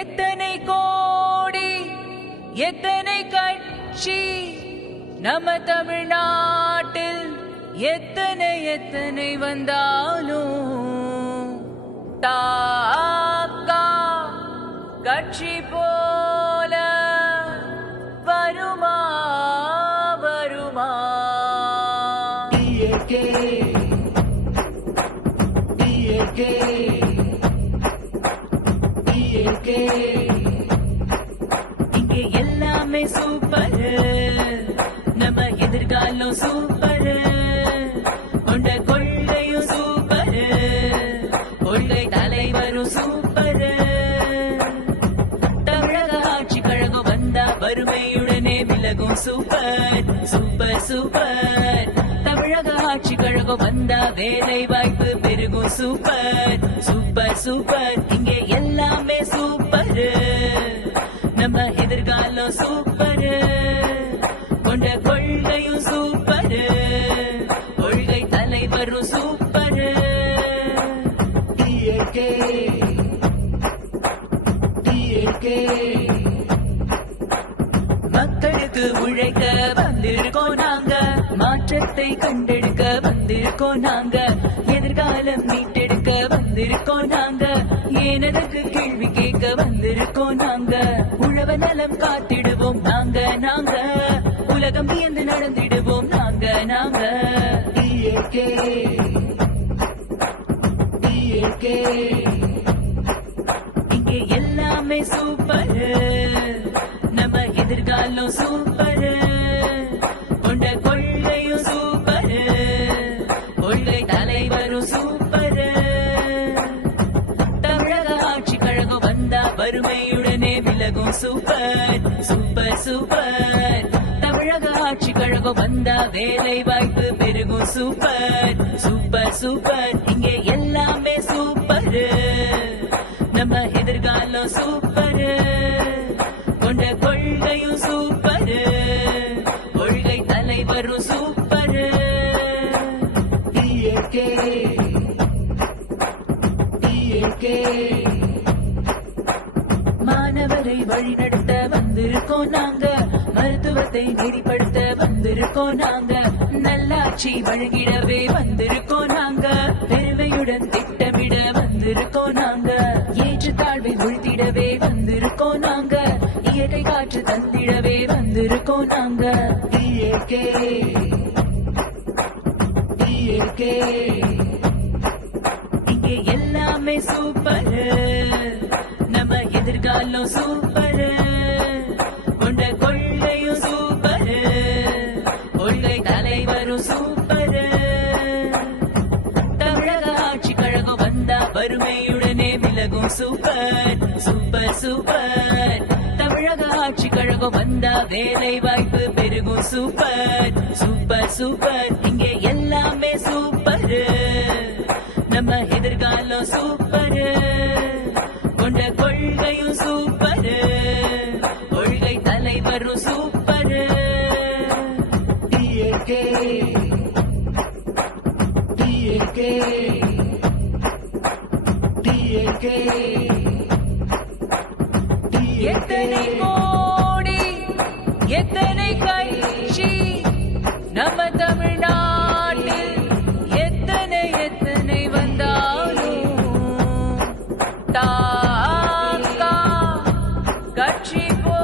எத்தனை கோடி எத்தனை கட்சி நம்ம தமிழ்நாட்டில் எத்தனை எத்தனை வந்தாலும் தாக்கா கட்சி போல வருமா வருமா? இங்கே எல்லாமே சூப்பர், நம்ம எதிர்காலம் சூப்பர், கொண்ட கொள்கையும் சூப்பர், கொள்கை தலைவரும் சூப்பர். தமிழக ஆட்சி கழகம் வந்தா வறுமையுடனே விலகும் சூப்பர் சூப்பர் சூப்பர். தமிழக ஆட்சி கழகம் வந்தா வேலை வாய்ப்பு பெருகும் சூப்பர் சூப்பர் சூப்பர். இங்கே எல்லாமே சூப்பர், நம்ம எதிர்காலம் சூப்பர், கொண்ட கொள்கையும் சூப்பர், கொள்கை தலைவரும் சூப்பர். மக்களுக்கு உழைக்க வந்திருக்கோம் நாங்க, மாற்றத்தை கண்டெடுக்க வந்திருக்கோம் நாங்க, எதிர்காலம் மீட்டெடுக்க வந்திருக்கோம் நாங்க, ஏனதற்கு கேள்வி கேட்க வந்திருக்கோம் நாங்க. உழவ நலம் காத்திடுவோம் நாங்க நாங்க, உலகம் வியந்து நடந்திடுவோம் நாங்க நாங்க. இங்கே எல்லாமே சூப்பர், நம்ம எதிர்காலம் சூப்பர், கொண்ட கொள்கையும் சூப்பர், கொள்கை தலைவரும் சூப்பர். தமிழக ஆட்சி கழகம் வந்தா வறுமையுடனே விலகும் சூப்பர் சூப்பர் சூப்பர். தமிழக ஆட்சி கழகம் வந்தா வேலை வாய்ப்பு பெருகும் சூப்பர் சூப்பர் சூப்பர். இங்கே எல்லாமே சூப்பர், நம்ம எதிர்காலம் சூப்பர், கொண்ட கொள்கையும் சூப்பர், கொள்கை தலைவரும் சூப்பர். மாணவரை வழிநடத்த வந்திருக்கோம் நாங்க, மருத்துவத்தை நெறிப்படுத்த வந்திருக்கோம் நாங்க, நல்லாட்சி வழங்கிடவே வந்திருக்கோம் நாங்க, பெருமையுடன் திட்டமிட வந்திருக்கோம் நாங்க, ஏற்றத்தாழ்வை ஒழித்திடவே வந்திருக்கோம் நாங்க, இயற்கை காற்று தந்திடவே வந்திருக்கோம் நாங்க. இங்கே எல்லாமே சூப்பர், நம்ம எதிர்காலம் சூப்பர், கொண்ட கொள்கையும் சூப்பர், கொள்கை தலைவரும் சூப்பர். தமிழக ஆட்சி கழகம் வந்தா வறுமையுடனே விலகும் சூப்பர் சூப்பர் சூப்பர். தமிழக ஆட்சி கழகம் வந்தா வேலை வாய்ப்பு பெருகும் சூப்பர் சூப்பர் சூப்பர். இங்கே எல்லாமே சூப்பர், நம்ம எதிர்காலம் சூப்பர், கொண்ட கொள்கையும் சூப்பர், கொள்கை தலைவரும் சூப்பர். எத்தனை கோடி எத்தனை கட்சி நம்ம தமிழ்நாட்டில் எத்தனை எத்தனை வந்தாலும் தாக்கா கட்சி போ